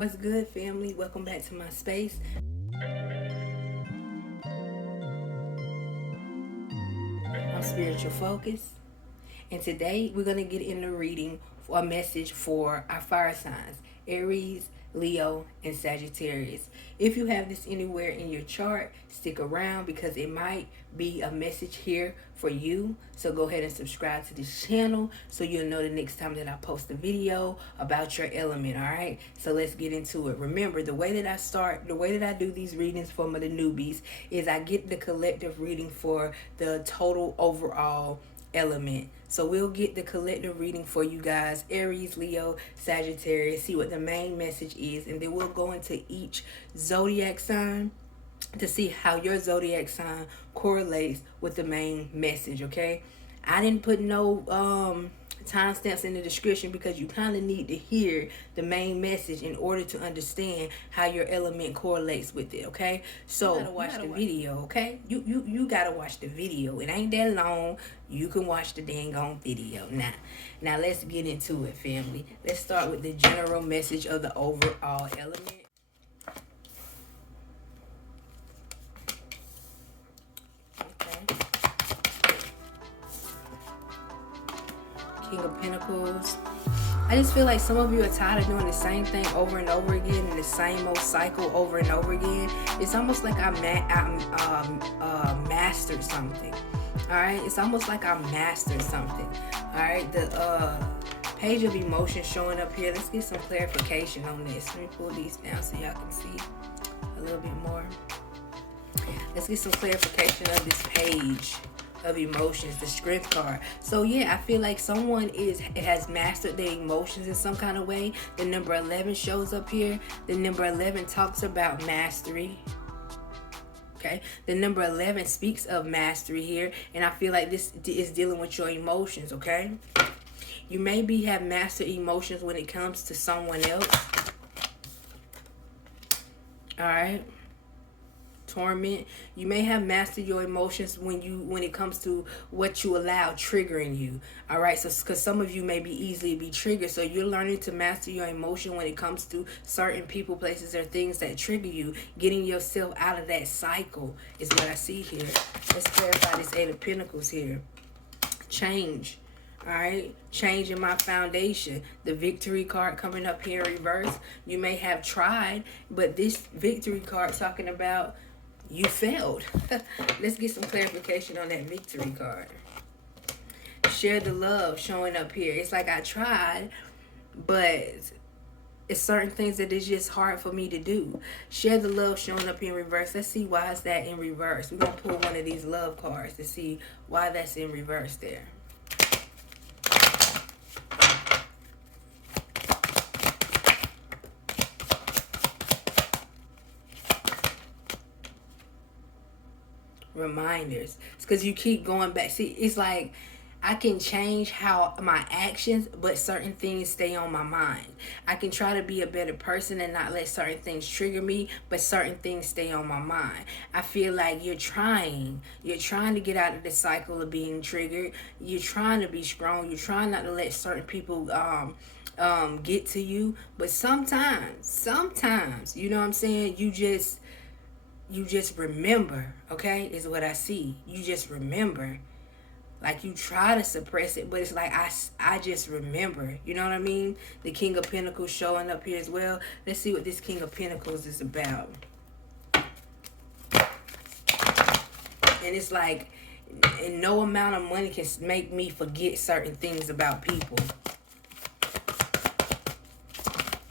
What's good, family? Welcome back to my space. I'm Spiritual Focus, and today we're going to get into reading for a message for our fire signs Aries, Leo, and Sagittarius. If you have this anywhere in your chart, stick around because it might be a message here for you. So go ahead and subscribe to this channel so you'll know the next time that I post a video about your element. All right, so let's get into it. Remember, the way that I do these readings for the newbies is I get the collective reading for the total overall element. So we'll get the collective reading for you guys, Aries, Leo, Sagittarius, see what the main message is, and then we'll go into each zodiac sign to see how your zodiac sign correlates with the main message. Okay, I didn't put no timestamps in the description because you kind of need to hear the main message in order to understand how your element correlates with it. Okay, so you gotta watch the video. Okay, you gotta watch the video. It ain't that long. You can watch the dang on video. Now let's get into it, family. Let's start with the general message of the overall element. King of Pentacles. I just feel like some of you are tired of doing the same thing over and over again and the same old cycle over and over again. It's almost like I mastered something. All right, it's almost like I mastered something. All right, the page of emotions showing up here. Let's get some clarification on this. Let me pull these down so y'all can see a little bit more. Let's get some clarification of this page of emotions, the strength card. So yeah, I feel like someone has mastered their emotions in some kind of way. The number 11 shows up here. The number 11 talks about mastery. Okay, the number 11 speaks of mastery here, and I feel like this is dealing with your emotions. Okay, you maybe have mastered emotions when it comes to someone else. All right, torment. You may have mastered your emotions when it comes to what you allow triggering you. All right, so because some of you may be easily be triggered, so you're learning to master your emotion when it comes to certain people, places, or things that trigger you. Getting yourself out of that cycle is what I see here. Let's clarify this Eight of Pentacles here. Change. All right, changing my foundation. The victory card coming up here in reverse. You may have tried, but this victory card talking about you failed. Let's get some clarification on that victory card. Share the love showing up here. It's like I tried, but it's certain things that is just hard for me to do. Share the love showing up in reverse. Let's see why is that in reverse. We're going to pull one of these love cards to see why that's in reverse there. Reminders. It's because you keep going back. See, it's like I can change how my actions, but certain things stay on my mind. I can try to be a better person and not let certain things trigger me, but certain things stay on my mind. I feel like you're trying to get out of the cycle of being triggered. You're trying to be strong. You're trying not to let certain people get to you, but sometimes, you know what I'm saying, you just remember, okay, is what I see. You just remember. Like you try to suppress it, but it's like I just remember. You know what I mean? The King of Pentacles showing up here as well. Let's see what this King of Pentacles is about. And it's like, and no amount of money can make me forget certain things about people.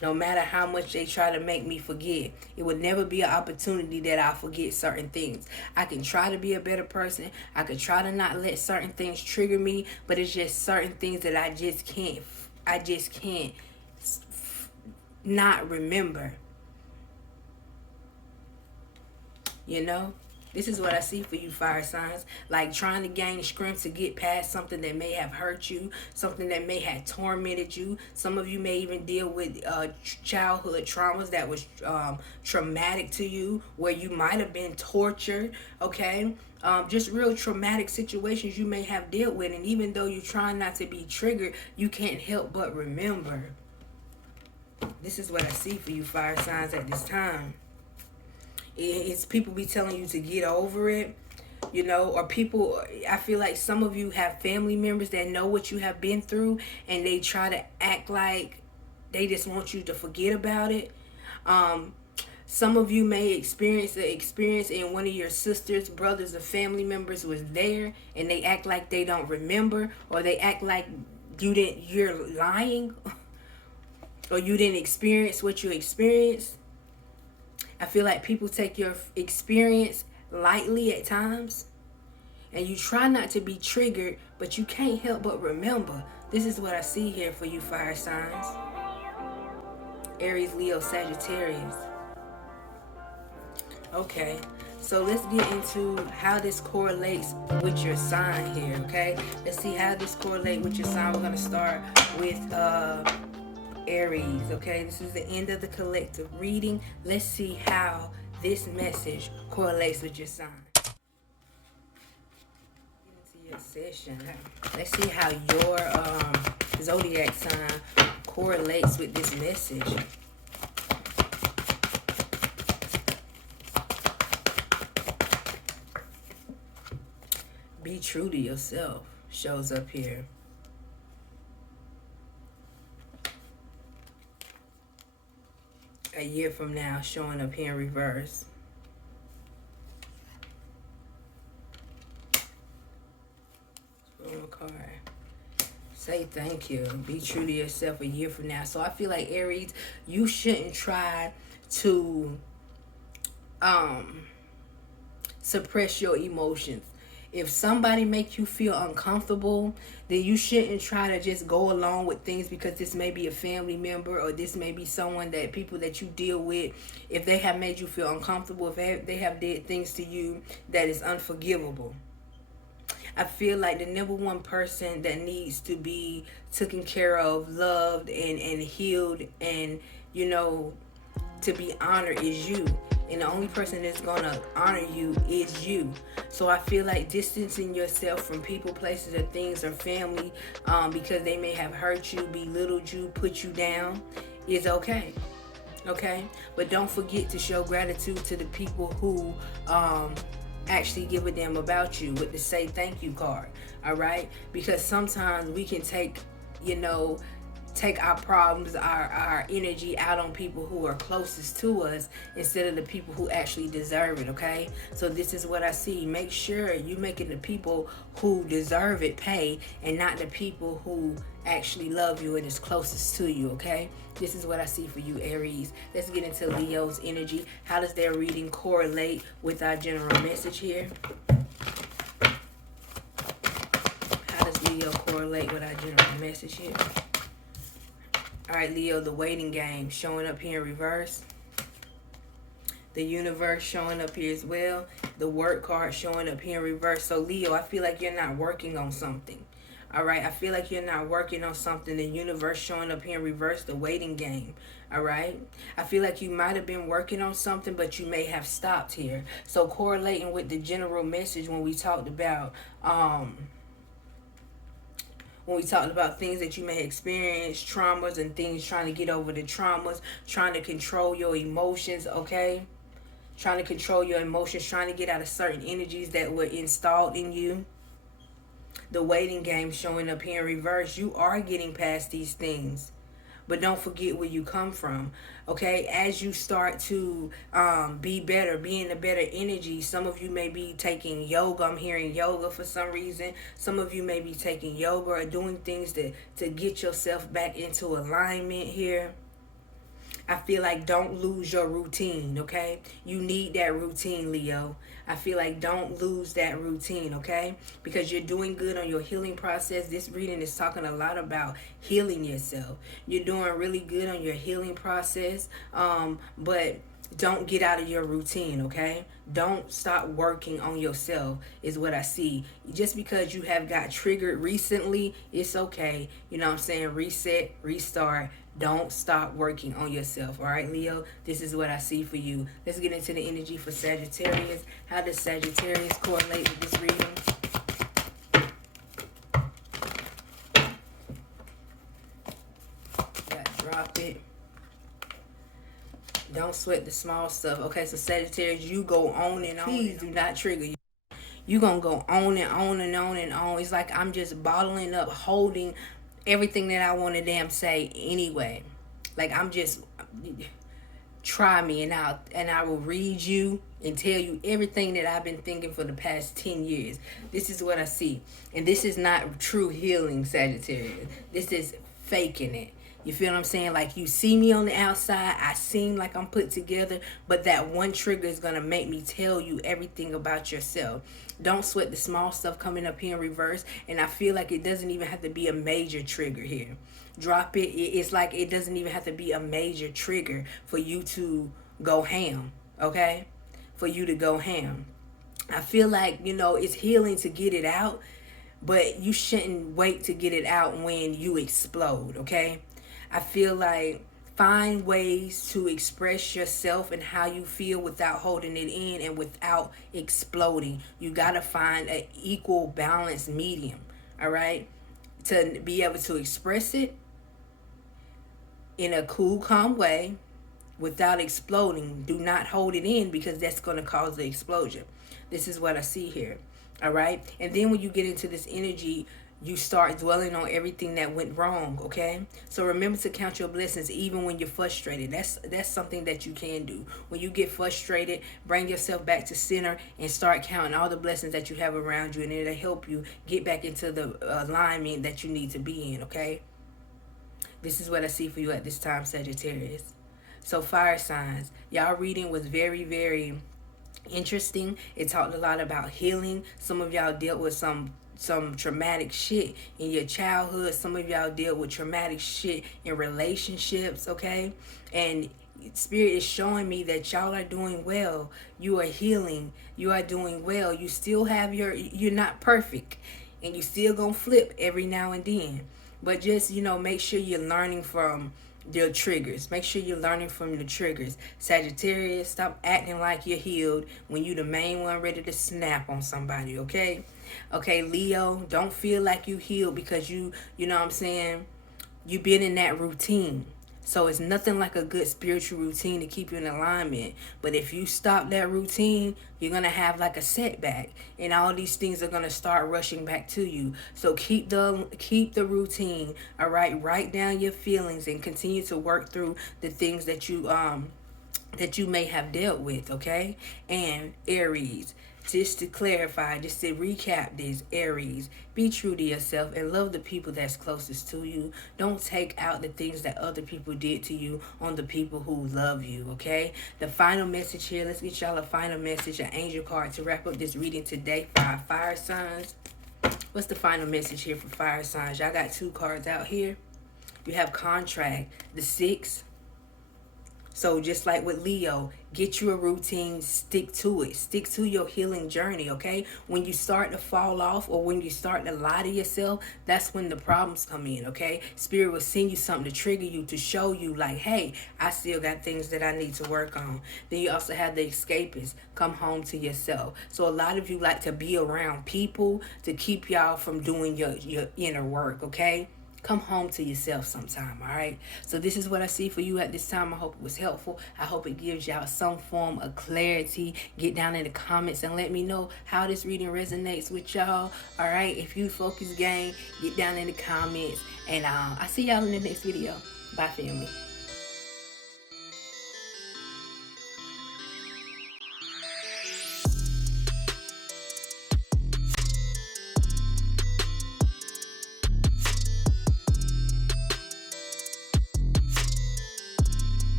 No matter how much they try to make me forget, it would never be an opportunity that I'll forget certain things. I can try to be a better person. I can try to not let certain things trigger me, but it's just certain things that I just can't not remember. You know? This is what I see for you, fire signs. Like trying to gain strength to get past something that may have hurt you, something that may have tormented you. Some of you may even deal with childhood traumas that was traumatic to you, where you might have been tortured, okay? Just real traumatic situations you may have dealt with. And even though you're trying not to be triggered, you can't help but remember. This is what I see for you fire signs at this time. It's people be telling you to get over it, you know, or people, I feel like some of you have family members that know what you have been through, and they try to act like they just want you to forget about it. Some of you may experience the experience and one of your sisters, brothers, or family members was there, and they act like they don't remember, or they act like you're lying, or you didn't experience what you experienced. I feel like people take your experience lightly at times, and you try not to be triggered, but you can't help but remember. This is what I see here for you fire signs. Aries, Leo, Sagittarius. Okay, so let's get into how this correlates with your sign here, okay? Let's see how this correlates with your sign. We're going to start with Aries, okay? This is the end of the collective reading. Let's see how this message correlates with your sign. Get into your session. Let's see how your zodiac sign correlates with this message. Be true to yourself shows up here. A year from now showing up here in reverse. Boom, card. Say thank you. Be true to yourself a year from now. So I feel like Aries, you shouldn't try to suppress your emotions. If somebody makes you feel uncomfortable, then you shouldn't try to just go along with things because this may be a family member or this may be someone that people that you deal with. If they have made you feel uncomfortable, if they have did things to you that is unforgivable. I feel like the number one person that needs to be taken care of, loved, and healed, and, you know, to be honored is you. And the only person that's going to honor you is you. So I feel like distancing yourself from people, places, or things, or family because they may have hurt you, belittled you, put you down is okay. Okay? But don't forget to show gratitude to the people who actually give a damn about you with the say thank you card. All right? Because sometimes we can take our problems, our energy out on people who are closest to us instead of the people who actually deserve it, okay? So this is what I see. Make sure you're making the people who deserve it pay and not the people who actually love you and is closest to you, okay? This is what I see for you, Aries. Let's get into Leo's energy. How does their reading correlate with our general message here? How does Leo correlate with our general message here? All right, Leo, the waiting game showing up here in reverse. The universe showing up here as well. The work card showing up here in reverse. So, Leo, I feel like you're not working on something. All right, I feel like you're not working on something. The universe showing up here in reverse. The waiting game. All right. I feel like you might have been working on something, but you may have stopped here. So, correlating with the general message when we talked about things that you may experience, traumas and things, trying to get over the traumas, trying to control your emotions, okay? Trying to control your emotions, trying to get out of certain energies that were installed in you. The waiting game showing up here in reverse. You are getting past these things. But don't forget where you come from, okay? As you start to be better, be in a better energy, some of you may be taking yoga. I'm hearing yoga for some reason. Some of you may be taking yoga or doing things to get yourself back into alignment here. I feel like don't lose your routine, okay? You need that routine, Leo. I feel like don't lose that routine, okay? Because you're doing good on your healing process. This reading is talking a lot about healing yourself. You're doing really good on your healing process, but don't get out of your routine, okay? Don't stop working on yourself is what I see. Just because you have got triggered recently, it's okay. You know what I'm saying? Reset, restart. Don't stop working on yourself. All right, Leo? This is what I see for you. Let's get into the energy for Sagittarius. How does Sagittarius correlate with this reading? Got drop it. Don't sweat the small stuff. Okay, so Sagittarius, you go on and on. Please do not trigger you. You gonna go on and on and on and on. It's like I'm just bottling up, holding everything that I want to damn say anyway. Like I'm just try me and I will read you and tell you everything that I've been thinking for the past 10 years. This is what I see. And this is not true healing, Sagittarius. This is faking it. You feel what I'm saying? Like you see me on the outside, I seem like I'm put together, but that one trigger is going to make me tell you everything about yourself. Don't sweat the small stuff coming up here in reverse. And I feel like it doesn't even have to be a major trigger here. Drop it. It's like it doesn't even have to be a major trigger for you to go ham. Okay? For you to go ham. I feel like, it's healing to get it out, but you shouldn't wait to get it out when you explode, okay? I feel like find ways to express yourself and how you feel without holding it in and without exploding. You got to find an equal balanced medium, all right? To be able to express it in a cool, calm way without exploding. Do not hold it in because that's going to cause the explosion. This is what I see here. All right. And then when you get into this energy, you start dwelling on everything that went wrong. Okay. So remember to count your blessings even when you're frustrated. That's something that you can do. When you get frustrated, bring yourself back to center and start counting all the blessings that you have around you. And it'll help you get back into the alignment that you need to be in. Okay. This is what I see for you at this time, Sagittarius. So fire signs, y'all reading was very, very interesting. It talked a lot about healing. Some of y'all dealt with some traumatic shit in your childhood. Some of y'all deal with traumatic shit in relationships, okay? And Spirit is showing me that y'all are doing well. You are healing. You are doing well. You still have you're not perfect. And you still gonna flip every now and then. But just, make sure you're learning from your triggers. Make sure you're learning from your triggers. Sagittarius, stop acting like you're healed when you the main one ready to snap on somebody, okay? Okay, Leo, don't feel like you healed because you know what I'm saying, you've been in that routine. So it's nothing like a good spiritual routine to keep you in alignment. But if you stop that routine, you're going to have like a setback. And all these things are going to start rushing back to you. So keep the routine, all right? Write down your feelings and continue to work through the things that you may have dealt with, okay? And Aries, just to clarify, just to recap this, Aries, be true to yourself and love the people that's closest to you. Don't take out the things that other people did to you on the people who love you, okay? The final message here, let's get y'all a final message, an angel card to wrap up this reading today for our fire signs. What's the final message here for fire signs? Y'all got 2 cards out here. You have contract, the 6. So just like with Leo, get you a routine, stick to it. Stick to your healing journey, okay? When you start to fall off or when you start to lie to yourself, that's when the problems come in, okay? Spirit will send you something to trigger you, to show you like, hey, I still got things that I need to work on. Then you also have the escapists. Come home to yourself. So a lot of you like to be around people to keep y'all from doing your inner work, okay? Come home to yourself sometime, all right? So this is what I see for you at this time. I hope it was helpful. I hope it gives y'all some form of clarity. Get down in the comments and let me know how this reading resonates with y'all, all right? If you focus gang, get down in the comments. And I see y'all in the next video. Bye, family.